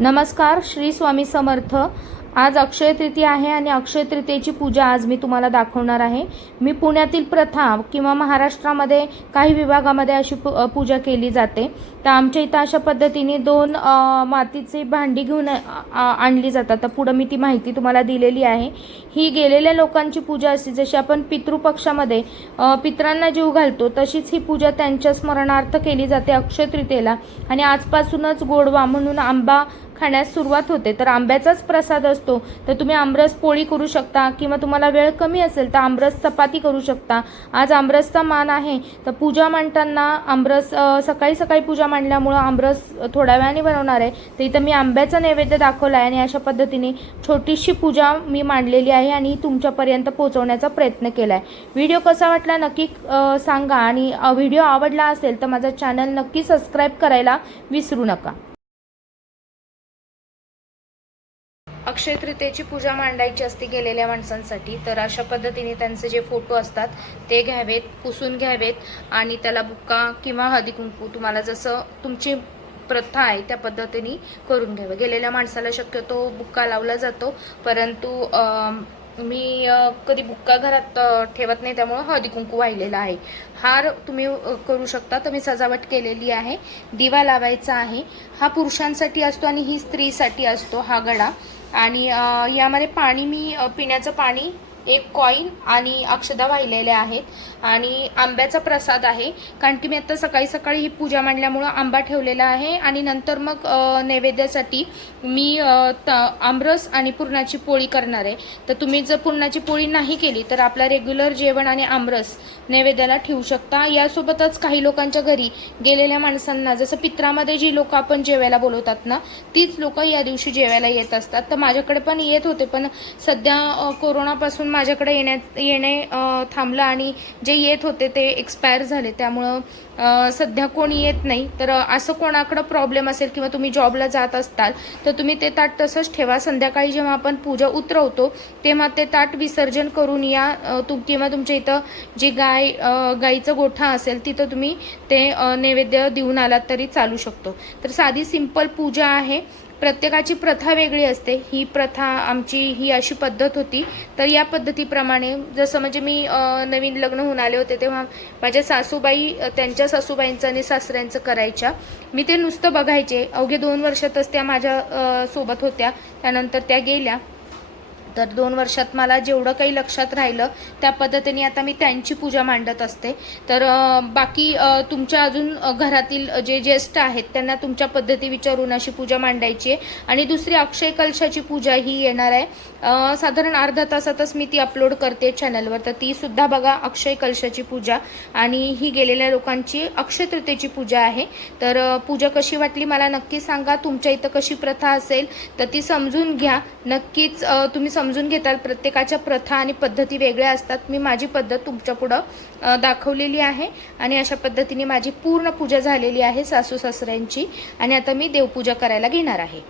नमस्कार, श्री स्वामी समर्थ। आज अक्षय तृतीया आहे आणि अक्षय तृतीयेची पूजा आज मी तुम्हाला दाखवणार आहे। मी पुण्यातील प्रथा किंवा महाराष्ट्रामध्ये काही विभागामध्ये अशी पूजा केली जाते। तर आमच्या इथं अशा पद्धतीने दोन मातीची भांडी घेऊन आणली जातात। तर पुढे मी ती माहिती तुम्हाला दिलेली आहे। ही गेलेल्या लोकांची पूजा असते। जशी आपण पितृपक्षामध्ये पितरांना जीव घालतो तशीच ही पूजा त्यांच्या स्मरणार्थ केली जाते अक्षय तृतीयेला। आणि आजपासूनच गोडवा म्हणून आंबा खाण्यास सुरुवात होते। तर आंब्याचाच प्रसाद असतो। तर तुम्ही आमरस पोळी करू शकता किंवा तुम्हाला वेळ कमी असेल तर आमरस चपाती करू शकता। आज आमरसचा मान आहे। तर पूजा मांडताना आमरस सकाळी सकाळी पूजा मांडल्यामुळे आमरस थोड्या वेळाने बनवणार आहे। तर इथं मी आंब्याचा नैवेद्य दाखवला आहे आणि अशा पद्धतीने छोटीशी पूजा मी मांडलेली आहे आणि तुमच्यापर्यंत पोहोचवण्याचा प्रयत्न केला आहे। व्हिडिओ कसा वाटला नक्की सांगा आणि व्हिडिओ आवडला असेल तर माझा चॅनल नक्की सबस्क्राइब करायला विसरू नका। अक्षय तृतीयेची पूजा मांडायची असते गेलेल्या माणसांसाठी। तर अशा पद्धतीने त्यांचे जे फोटो असतात ते घ्यावेत, पुसून घ्यावेत आणि त्याला बुक्का किंवा हळदी कुंकू तुम्हाला जसं तुमची प्रथा आहे त्या पद्धतीने करून घ्यावे। गेलेल्या माणसाला शक्यतो बुक्का लावला जातो, परंतु मी कधी बुक्का घरात ठेवत नाही, त्यामुळे हळदी कुंकू वाहिलेला आहे। हार तुम्ही करू शकता। तर मी सजावट केलेली आहे। दिवा लावायचा आहे। हा पुरुषांसाठी असतो आणि ही स्त्रीसाठी असतो हा गडा। आणि यामध्ये पाणी मी पिण्याचं पाणी, एक कॉइन आणि अक्षदा वाहिलेल्या आहेत आणि आंब्याचा प्रसाद आहे। कारण की मी आता सकाळी सकाळी ही पूजा मांडल्यामुळे आंबा ठेवलेला आहे आणि नंतर मग नैवेद्यासाठी मी आमरस आणि पुरणाची पोळी करणार आहे। तर तुम्ही जर पुरणाची पोळी नाही केली तर आपला रेग्युलर जेवण आणि आमरस नैवेद्याला ठेवू शकता। यासोबतच काही लोकांच्या घरी गेलेल्या माणसांना जसं पित्रामध्ये जी लोक आपण जेवायला बोलवतात ना, तीच लोक या दिवशी जेवायला येत असतात। तर माझ्याकडे पण येत होते, पण सध्या कोरोनापासून माझ्याकडे येणे थांबलं आणि जे येत होते ते एक्सपायर झाले। त्यामुळं सध्या कोणी येत नाही। तर असं कोणाकडे प्रॉब्लेम असेल किंवा तुम्ही जॉबला जात असताल तर तुम्ही ते ताट तसंच ठेवा। संध्याकाळी जेव्हा आपण पूजा उतरवतो तेव्हा ते ताट विसर्जन करून या। किंवा तुमच्या इथं जी गाईचा गोठा असेल तिथं तुम्ही ते नैवेद्य देऊन आलात तरी चालू शकतो। तर साधी सिंपल पूजा आहे। प्रत्येकाची प्रथा वेगळी असते। ही प्रथा आमची ही अशी पद्धत होती। तर या पद्धतीप्रमाणे जसं म्हणजे मी नवीन लग्न होऊन आले होते तेव्हा माझ्या सासूबाई त्यांच्या सासूबाईंचं आणि सासऱ्यांचं करायच्या। मी ते नुसतं बघायचे। अवघे 2 वर्षातच त्या माझ्या सोबत होत्या, त्यानंतर त्या गेल्या। तर 2 वर्षात मला जेवढं काही लक्षात राहिलं त्या पद्धतीने आता मी त्यांची पूजा मांडत असते। तर बाकी तुमच्या अजून घरातील जे ज्येष्ठ आहेत त्यांना तुमच्या पद्धती विचारून अशी पूजा मांडायची आहे। आणि दुसरी अक्षय कलशाची पूजा ही येणार आहे। साधारण अर्धा तासातच मी ती अपलोड करते चॅनलवर। तर ती सुद्धा बघा, अक्षय कलशाची पूजा। आणि ही गेलेल्या लोकांची अक्षय तृतीयेची पूजा आहे। तर पूजा कशी वाटली मला नक्की सांगा। तुमच्या इथं कशी प्रथा असेल तर ती समजून घ्या। नक्कीच तुम्ही समजून घेताल। प्रत्येकाच्या प्रथा आणि पद्धती वेगळ्या असतात। मी माझी पद्धत तुमच्या पुढं दाखवलेली आहे आणि अशा पद्धतीने माझी पूर्ण पूजा झालेली आहे सासू सासऱ्यांची। आणि आता मी देवपूजा करायला घेणार आहे।